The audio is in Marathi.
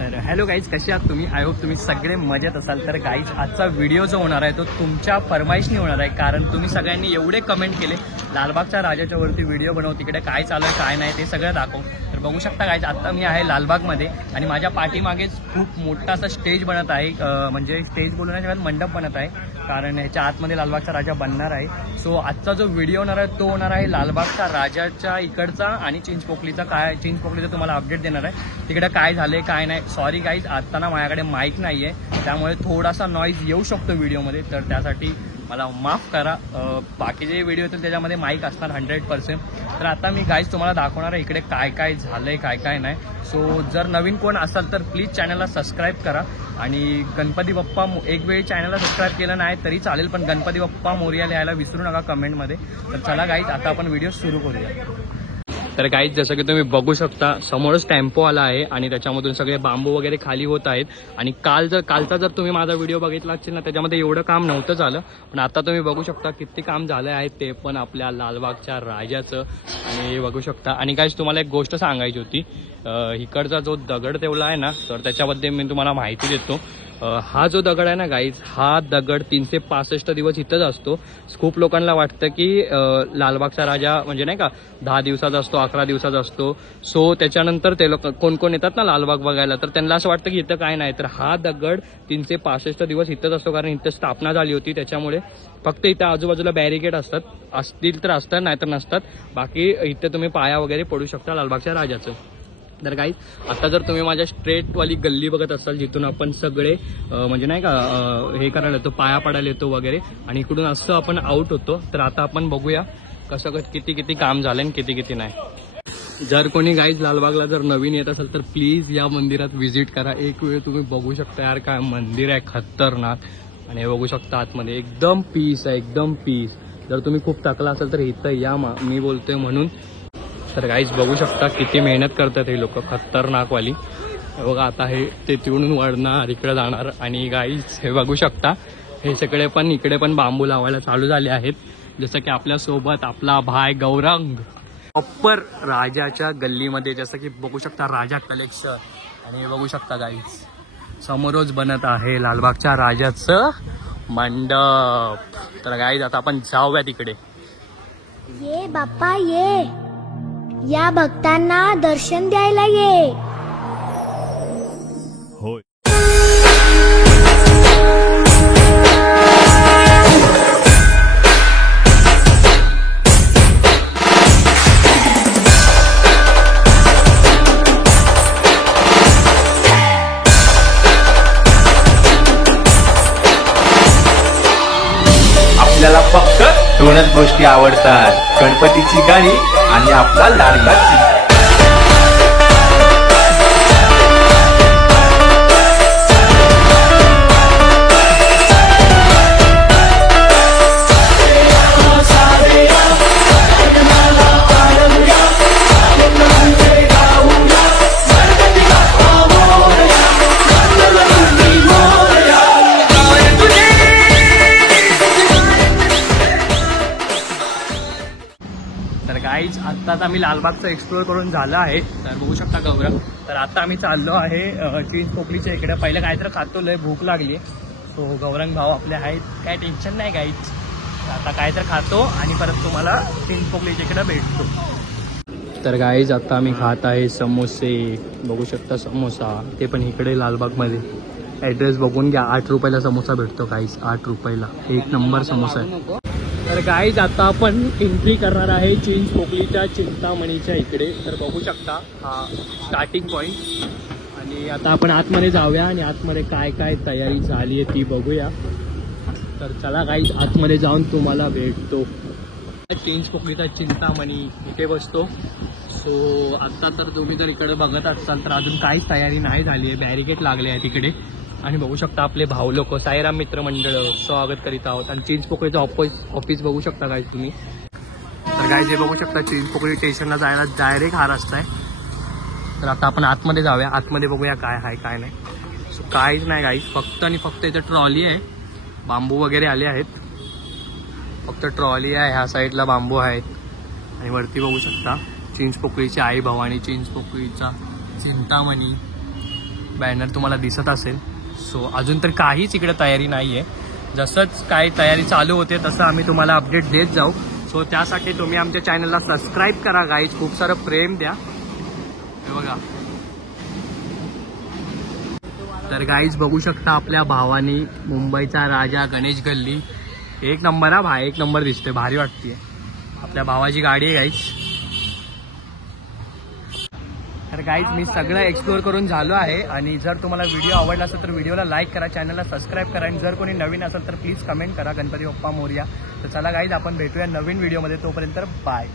तर हॅलो गाईज, कसे आहात तुम्ही? आय होप तुम्ही सगळे मजेत असाल. तर गाईज आजचा व्हिडिओ जो होणार आहे तो तुमच्या फरमाईशनी होणार आहे, कारण तुम्ही सगळ्यांनी एवढे कमेंट केले लालबागच्या राजाच्या वरती व्हिडिओ बनव, तिकडे काय चालू आहे काय नाही ते सगळं दाखव. तर बघू शकता गाईज, आता मी आहे लालबागमध्ये आणि माझ्या पाठीमागेच खूप मोठा असा स्टेज बनत आहे, म्हणजे स्टेज बोलण्याच्या वेळेला मंडप बनत आहे, कारण ह्याच्या आतमध्ये लालबागचा राजा बनणार आहे. सो आजचा जो व्हिडिओ होणार आहे तो होणार आहे लालबागच्या राजाच्या इकडचा आणि चिंचपोकलीचा. चिंचपोकलीचा तुम्हाला अपडेट देणार आहे, तिकडे काय झाले काय नाही. सॉरी गाईज, आता ना माझ्याकडे माईक नाही आहे, त्यामुळे थोडासा नॉईज येऊ शकतो व्हिडिओमध्ये, तर त्यासाठी मला माफ करा. बाकी जे व्हिडिओ येतील त्याच्यामध्ये माईक असणार 100%. तर आता मी गाईज तुम्हाला दाखवणार आहे इकडे काय काय झालंय काय काय नाही. सो जर नवीन कोण असाल तर प्लीज चॅनलला सबस्क्राईब करा आणि गणपती बाप्पा एक वेळी चॅनलला सबस्क्राईब केलं नाही तरी चालेल, पण गणपती बाप्पा मोरया लिहायला विसरू नका कमेंटमध्ये. तर चला गाईज, आता आपण व्हिडिओ सुरू करूया. तर गाईज जसं की तुम्ही बघू शकता समोरच टेम्पो आला आहे आणि त्याच्यामधून सगळे बांबू वगैरे खाली होत आहेत. आणि कालचा जर तुम्ही माझा व्हिडिओ बघितला असेल ना, त्याच्यामध्ये एवढं काम नव्हतं झालं, पण आता तुम्ही बघू शकता किती काम झालं आहे, ते पण आपल्या लालबागच्या राजाचं. आणि बघू शकता. आणि गाईज तुम्हाला एक गोष्ट सांगायची होती, इकडचा जो दगड ठेवला आहे ना, तर त्याच्याबद्दल मी तुम्हाला माहिती देतो. हा जो दगड आहे ना गाईज, हा दगड 365 दिवस इथंच असतो. खूप लोकांना वाटतं की लालबागचा राजा म्हणजे नाही का 10 दिवसाचा असतो, 11 दिवसाचा असतो. सो त्याच्यानंतर ते लोक कोण कोण येतात ना लालबाग बघायला, तर त्यांना असं वाटतं की इथं काय नाही. तर हा दगड 365 दिवस इथंच असतो, कारण इथं स्थापना झाली होती. त्याच्यामुळे फक्त इथं आजूबाजूला बॅरिकेड असतील तर असतात, नाहीतर नसतात. बाकी इथं तुम्ही पाया वगैरे पडू शकता लालबागच्या राजाचं. तर गाईज आता जर तुम्ही माझ्या स्ट्रेटवाली गल्ली बघत असाल, जिथून आपण सगळे म्हणजे नाही का हे करायला येतो, पाया पडायला येतो वगैरे, आणि इकडून असं आपण आउट होतो. तर आता आपण बघूया कसं किती काम झालं आणि किती नाही. जर कोणी गाईज लालबागला जर नवीन येत असेल तर प्लीज या मंदिरात व्हिजिट करा. एक वेळ तुम्ही बघू शकता यार काय मंदिर आहे खतरनाक. आणि हे बघू शकता आतमध्ये एकदम पीस आहे, एकदम पीस. जर तुम्ही खूप थकला असेल तर इथं या, मी बोलतोय म्हणून. तर गाईज बघू शकता किती मेहनत करतात हे लोक, खतरनाकवाली. बघा आता हे ते तिकडून वळणार, इकडे जाणार. आणि गाईज हे बघू शकता हे सगळे पण इकडे पण बांबू लावायला चालू झाले आहेत, जसं की आपल्यासोबत आपला भाई गौरंग प्रॉपर राजाच्या गल्लीमध्ये. जसं की बघू शकता राजा कलेक्शन. आणि हे बघू शकता गाईज समोरच बनत आहे लालबागच्या राजाचं मंडप. तर गाईज आता आपण जाऊया तिकडे. ये बाप्पा ये, या भक्तांना दर्शन द्यायला ये. होय. आपल्याला फक्त दोनच गोष्टी आवडतात, गणपतीची गाणी आणि आपला लाडका चिंचा. तर गाईज आत्ताच आम्ही लालबागचं एक्सप्लोर करून झालं आहे. तर बघू शकता गौरव. तर आता आम्ही चाललो आहे चिंचपोकलीच्या इकडे. पहिलं काहीतरी खातो, लय भूक लागली. सो गौरंग भाऊ आपले आहेत, काय टेन्शन नाही गाईज. आता काहीतरी खातो आणि परत तुम्हाला चिंचपोकलीच्या इकडे भेटतो. तर गाईज आता आम्ही खात आहे समोसे. बघू शकता समोसा, ते पण इकडे लालबागमध्ये. ॲड्रेस बघून घ्या. 8 रुपयाला समोसा भेटतो गाईज, 8 रुपयाला एक नंबर समोसा आहे. तर गाईज आता आपण एंट्री करणार आहे चिंचपोकलीच्या चिंतामणीच्या इकडे. तर बघू शकता हा स्टार्टिंग पॉईंट. आणि आता आपण आतमध्ये जाऊया आणि आतमध्ये काय काय तयारी झाली आहे ती बघूया. तर चला गाईज आतमध्ये जाऊन तुम्हाला भेटतो. चिंचपोकलीचा चिंतामणी इथे बसतो. सो आत्ता तर तुम्ही जर इकडे बघत असाल तर अजून काहीच तयारी नाही झाली आहे, बॅरिकेड लागले आहे तिकडे. आणि बघू शकता आपले भाऊ लोक साईराम मित्रमंडळ स्वागत करीत आहोत. आणि चिंचपोकलीचं ऑफिस बघू शकता गाईज तुम्ही. तर गाईज हे बघू शकता चिंचपोकली स्टेशनला जायला डायरेक्ट हा रस्ता आहे. तर आता आपण आतमध्ये जाऊया, आतमध्ये बघूया काय आहे काय नाही. सो काहीच नाही गाईज, फक्त आणि फक्त इथं ट्रॉली आहे, बांबू वगैरे आले आहेत, फक्त ट्रॉली आहे. ह्या साईडला बांबू आहेत. आणि वरती बघू शकता चिंचपोकळीची आई भवानी, चिंचपोकळीचा चिंतामणी. बॅनर तुम्हाला दिसत असेल. सो अजून तर काहीच इकडे तयारी नाही आहे. जसंच काही तयारी चालू होते तसं आम्ही तुम्हाला अपडेट देत जाऊ. सो त्यासाठी तुम्ही आमच्या चॅनलला सबस्क्राईब करा गाईज. खूप सारं प्रेम द्या. हे बघा. तर गाईज बघू शकता आपल्या भावानी मुंबईचा राजा गणेश गल्ली. एक नंबर हा भाई, एक नंबर दिसते, भारी वाटते. आपल्या भावाची गाडी आहे गाईज. तर गाईज मी सगळं एक्सप्लोअर करून झालो आहे. आणि जर तुम्हाला व्हिडिओ आवडला असेल तर व्हिडिओला लाईक करा, चॅनलला सबस्क्राईब करा. आणि जर कोणी नवीन असेल तर प्लीज कमेंट करा गणपती बाप्पा मोरया. तर चला गाईज आपण भेटूया नवीन व्हिडिओमध्ये. तोपर्यंत बाय.